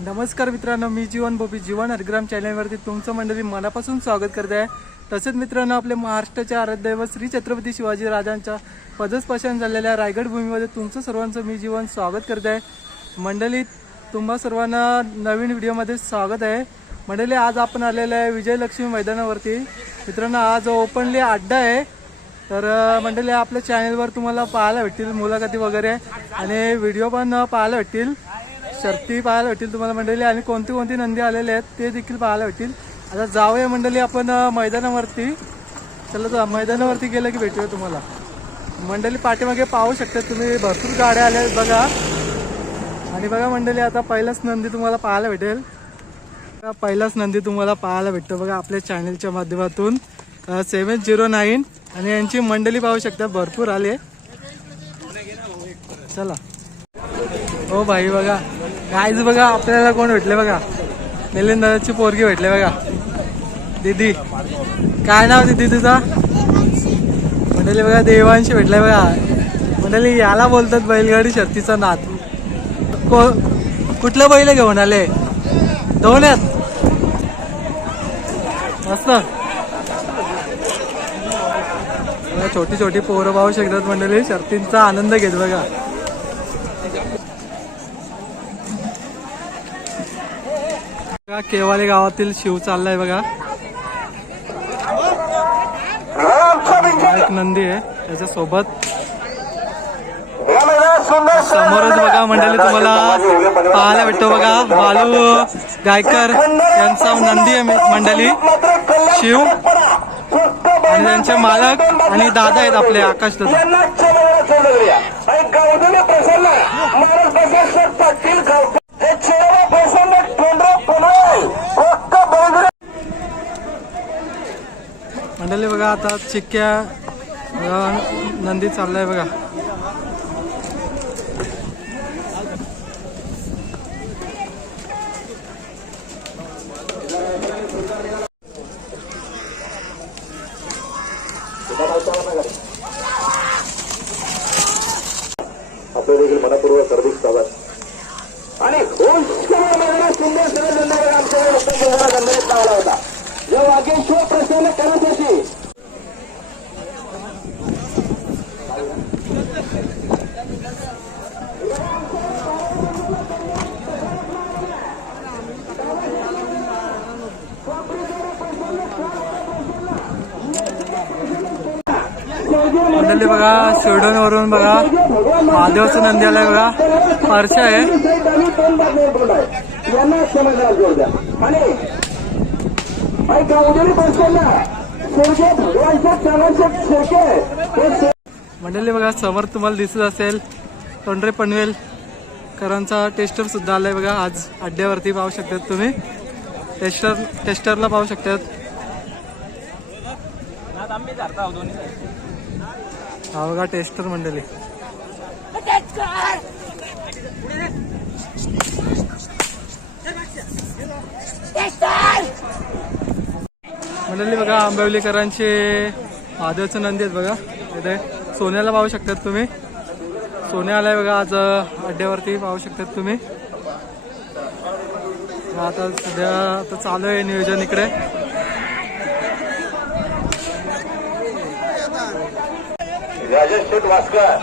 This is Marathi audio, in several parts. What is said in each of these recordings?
नमस्कार मित्रांनो मी जीवन बोपी जीवन हरग्राम चॅनलवरती तुमचं मंडळी मनापासून स्वागत करते आहे. तसेच मित्रांनो आपले महाराष्ट्राच्या आराध्य व श्री छत्रपती शिवाजी राजांच्या पदस्पर्शन झालेल्या रायगड भूमीमध्ये तुमचं सर्वांचं मी जीवन स्वागत करते आहे. मंडळी तुम्हा सर्वांना नवीन व्हिडिओमध्ये स्वागत आहे. मंडळी आज आपण आलेलं आहे विजयलक्ष्मी मैदानावरती. मित्रांनो आज ओपनली अड्डा आहे. तर मंडळी आपल्या चॅनलवर तुम्हाला पाहायला भेटतील मुलाखती वगैरे आणि व्हिडिओ पण पाहायला भेटतील. शर्ती पाहायला भेटतील तुम्हाला मंडळी. आणि कोणती कोणती नंदी आलेले आहेत ते देखील पाहायला भेटतील. आता जाऊया मंडळी आपण मैदानावरती. चला तर मैदानावरती गेलं की भेटूया तुम्हाला. मंडळी पाठीमागे पाहू शकता तुम्ही भरपूर गाड्या आल्या आहेत बघा. आणि बघा मंडळी आता पहिलाच नंदी तुम्हाला पाहायला भेटेल. पहिलाच नंदी तुम्हाला पाहायला भेटतो बघा आपल्या चॅनलच्या माध्यमातून. सेवन झिरो नाईन आणि यांची मंडळी पाहू शकता भरपूर आले. चला. हो भाई बघा. आज बघा आपल्याला कोण भेटले बघा? निलेंद्रची पोरगी भेटले बघा. दीदी. काय नाव दीदी तुझा? मंडळी बघा देवांशी भेटले बघा. मंडळी याला बोलतात बैलगाडी शर्तीचा नात को कुठलं बैल घेऊन आले? दोन आहेत. मस्त. छोटी छोटी पोरं पाहू शकतात मंडळी. शर्तींचा आनंद घेत बघा. बघा, केवाले गावातील शिव चाललाय बघा. एक नंदी आहे त्याच्या सोबत समोरच बघा मंडळी तुम्हाला पाहायला भेटतो बघा. बालू गायकर यांचा नंदी आहे मंडळी. शिव आणि त्यांचे मालक आणि दादा आहेत आपले आकाश दादा. मंडळी बघा आता चिक्क्या नंदी चाललाय बघा. आपलं देखील मनपूर्वक सर्विस स्वागत. आणि होलसेल सुंदर आमच्या लावला होता? या वागेश्वर प्रसन्न करत होती मंडळी बघा स्वीडन वरून बघा. महादेवचं नंदी आलाय बघा. परशा आहे. मंडळी बघा समोर तुम्हाला दिसत असेल तोंडरे पनवेल. करांचा टेस्टर सुद्धा आलाय बघा. आज अड्ड्यावरती पाहू शकतात तुम्ही. टेस्टर टेस्टरला पाहू शकतात. हा बघा टेस्टर मंडळी. मंडळी बघा आंबवलीकरांचे महादेवचं नंदी आहेत बघा. इथे सोन्याला पाहू शकतात तुम्ही. सोन्या आलाय बघा आज अड्ड्यावरती पाहू शकतात तुम्ही. आता सध्या आता चालू आहे नियोजन इकडे. राजेश शेठ वासकर.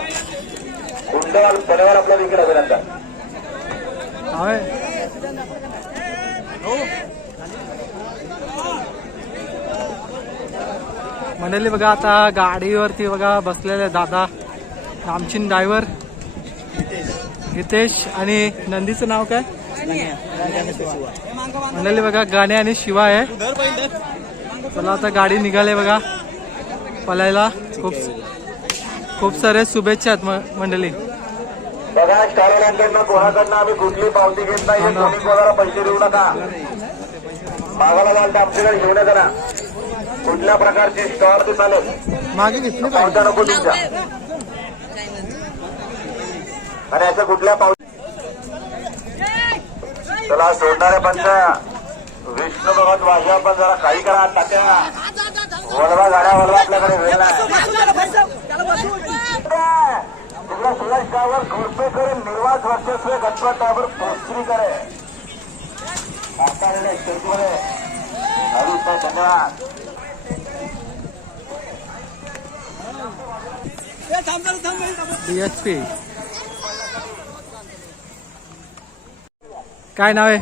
कुंडल पनेवार आपला देखील अभिनंदन. मंडळी बघा आता गाडीवरती बघा बसलेले दादा रामचिन ड्रायव्हर हितेश आणि नंदीचं नाव काय? मंडळी बघा गाणे आणि शिवा आहे. चला आता गाडी निघाले बघा पलायला. खूप खूप सारे शुभेच्छा आहेत मंडळी. बघा स्टॉलवाल्यांकडनं कोणाकडनं आम्ही कुठली पावती घेत नाही हो ना. कोणी कोणाला पैसे देऊ नका. जाल तर आमच्याकडे घेऊन कुठल्या प्रकारची स्टॉल ते चालेल मागे घेतली पावत्या नको तुमच्या आणि असं कुठल्या पाव चला सोडणारे पंच विष्णू भगवत वाजवा पण जरा काही करा टाक्या वळवा गाड्या वळवा आपल्याकडे वेळ तिकडे सुरेश ड्रायव्हर घोषपे करून निर्वास वर्चस्व गणपत ड्रायव्हर पोस्त्री करे. आलेले आहेत शर्यतीमध्ये हरीश भाई धन्यवाद. डीएसपी काय नाव आहे?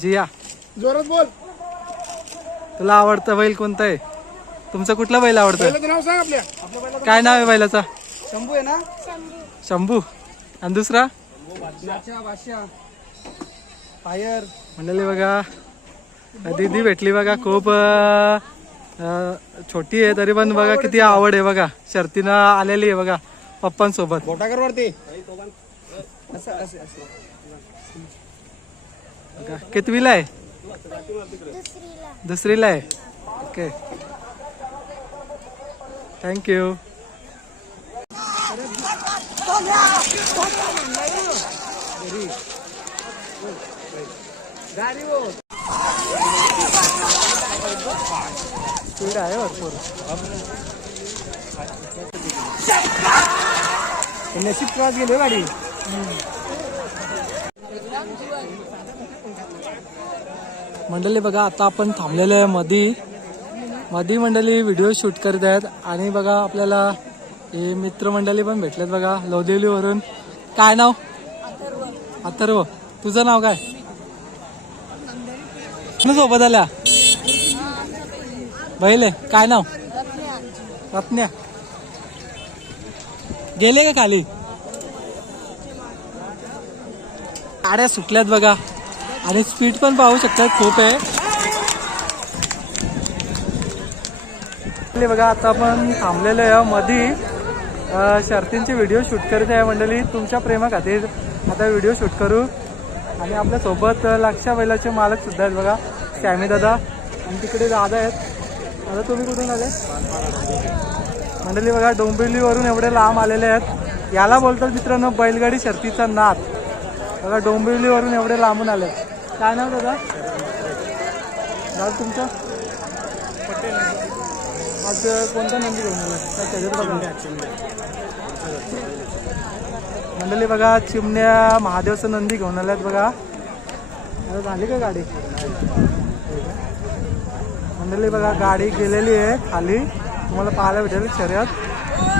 जिया. जोरात बोल. तुला आवडतं बैल कोणतं आहे? तुमचं कुठला बैल आवडतं? पहिलं नाव सांग आपल्या. काय नाव आहे बैलाचा? शंभू आहे ना? शंभू. आणि दुसरा? फायर. मंडळी बघा. दीदी भेटली बघा खूप. छोटी आहे तरी पण बघा किती आवड आहे बघा. शर्तीनं आलेली आहे बघा पप्पांसोबत. बोटाकर वरती असं असं असं. बघा कितवीला आहे? दुसरीला. आहे. ओके. थँक्यू गाडी स्पीड आहे भरपूर. नशीब क्रॉस गेली गाडी. मंडळी बघा आता आपण थांबलेलो आहे मधी. मधी मंडळी व्हिडिओ शूट करत आहेत. आणि बघा आपल्याला हे मित्रमंडळी पण भेटलेत बघा लवदेवलीवरून काय नाव? अथर्व. तुझं नाव काय? सोबत आल्या. बैल आहे. काय नाव? रत्न्या. गेले का खाली? गाड्या सुटल्यात बघा. आणि स्पीड पण पाहू शकतात खूप आहे. बघा आता आपण थांबलेलो आहे मधी. शर्तींचे व्हिडिओ शूट करत आहे मंडळी. तुमच्या प्रेमा खातीर आता व्हिडिओ शूट करू. आणि आपल्यासोबत लक्षा बैलाचे मालक सुद्धा आहेत बघा. सॅमी दादा. आणि तिकडे दादा आहेत. आता तुम्ही कुठून आले? मंडळी बघा डोंबिवलीवरून एवढे लांब आलेले आहेत. याला बोलतात मित्रांनो बैलगाडी शर्तीचा नाद. बघा डोंबिवलीवरून एवढे लांबून आले. काय नाव दादा? दादा तुमचं? पटेल आज कोणता नंदी घेऊन आला त्याच्यात बघा. मंडळी बघा चिमण्या महादेवचं नंदी घेऊन आल्यात बघा. आता झाली का गाडी? मंडळी बघा गाडी गेलेली आहे खाली. तुम्हाला पाहायला भेटेल शर्यत.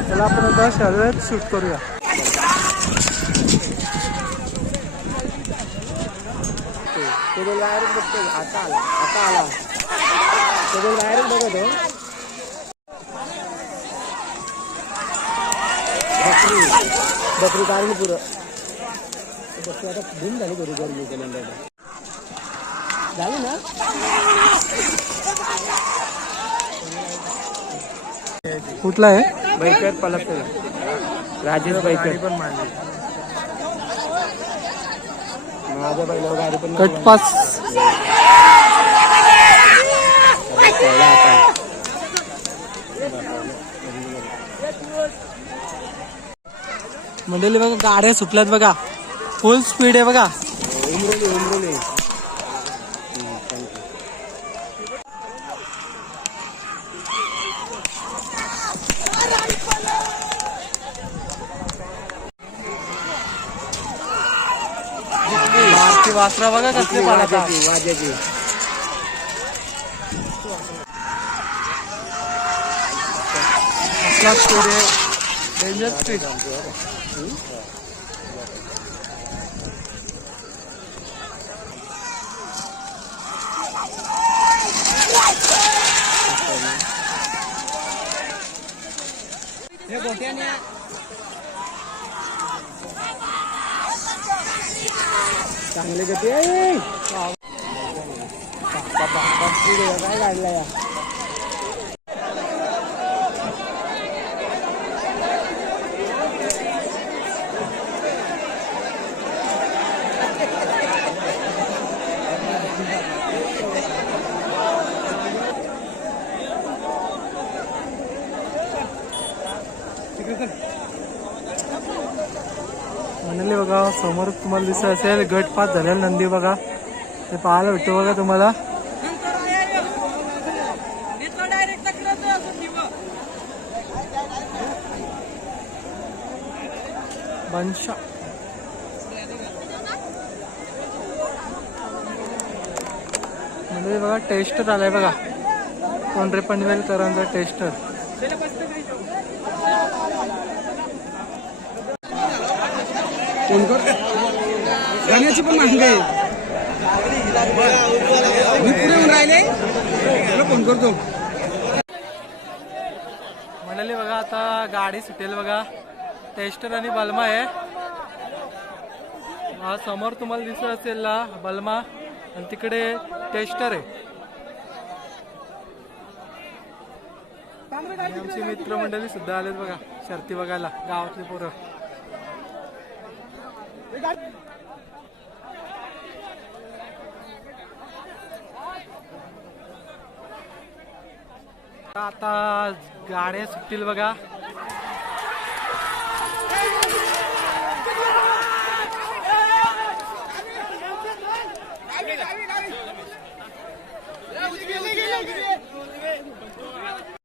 त्याला आपण आता शर्यत शूट करूया. तो बोल बाहेरच बघतो आता आला. आता आला. तो बोल बाहेरच बघत बकरी. बकरी काढली पुरं. बकरी आता धुम झाली घरी गर्मी केल्यानंतर. झाली ना. कुठला आहे? बैकर पलक राजेश बैकर पण माझ्या बैलावर गाडी पण कटपास मंडळी बघा गाड्या सुटल्यात बघा. फुल स्पीड आहे बघा. उमरवली उमरवली मारती वासरा बघा कसले पाण्याचा वाजाची हे गोट्याने चांगले गती आहे. काय काढला या मंडळी बघा समोर तुम्हाला दिसत असेल गट पास झालेला नंदी बघा. ते पाहायला भेटतो बघा तुम्हाला. बनशा म्हणजे बघा टेस्टर आलाय बघा. कोंढरे पनवेलकरांचा टेस्टर कोण गाण्याची पण माहिती आहे. मी पुढे येऊन राहिले. तुला फोन करतो. म्हणाले बघा आता गाडी सुटेल बघा. टेस्टर आणि बलमा आहे. हा समोर तुम्हाला दिसत असेल ना बलमा. आणि तिकडे टेस्टर आहे. आणि आमची मित्रमंडळी सुद्धा आलेत बघा शर्ती बघायला गावातली पोरं. आता गाड्या सुटतील बघा.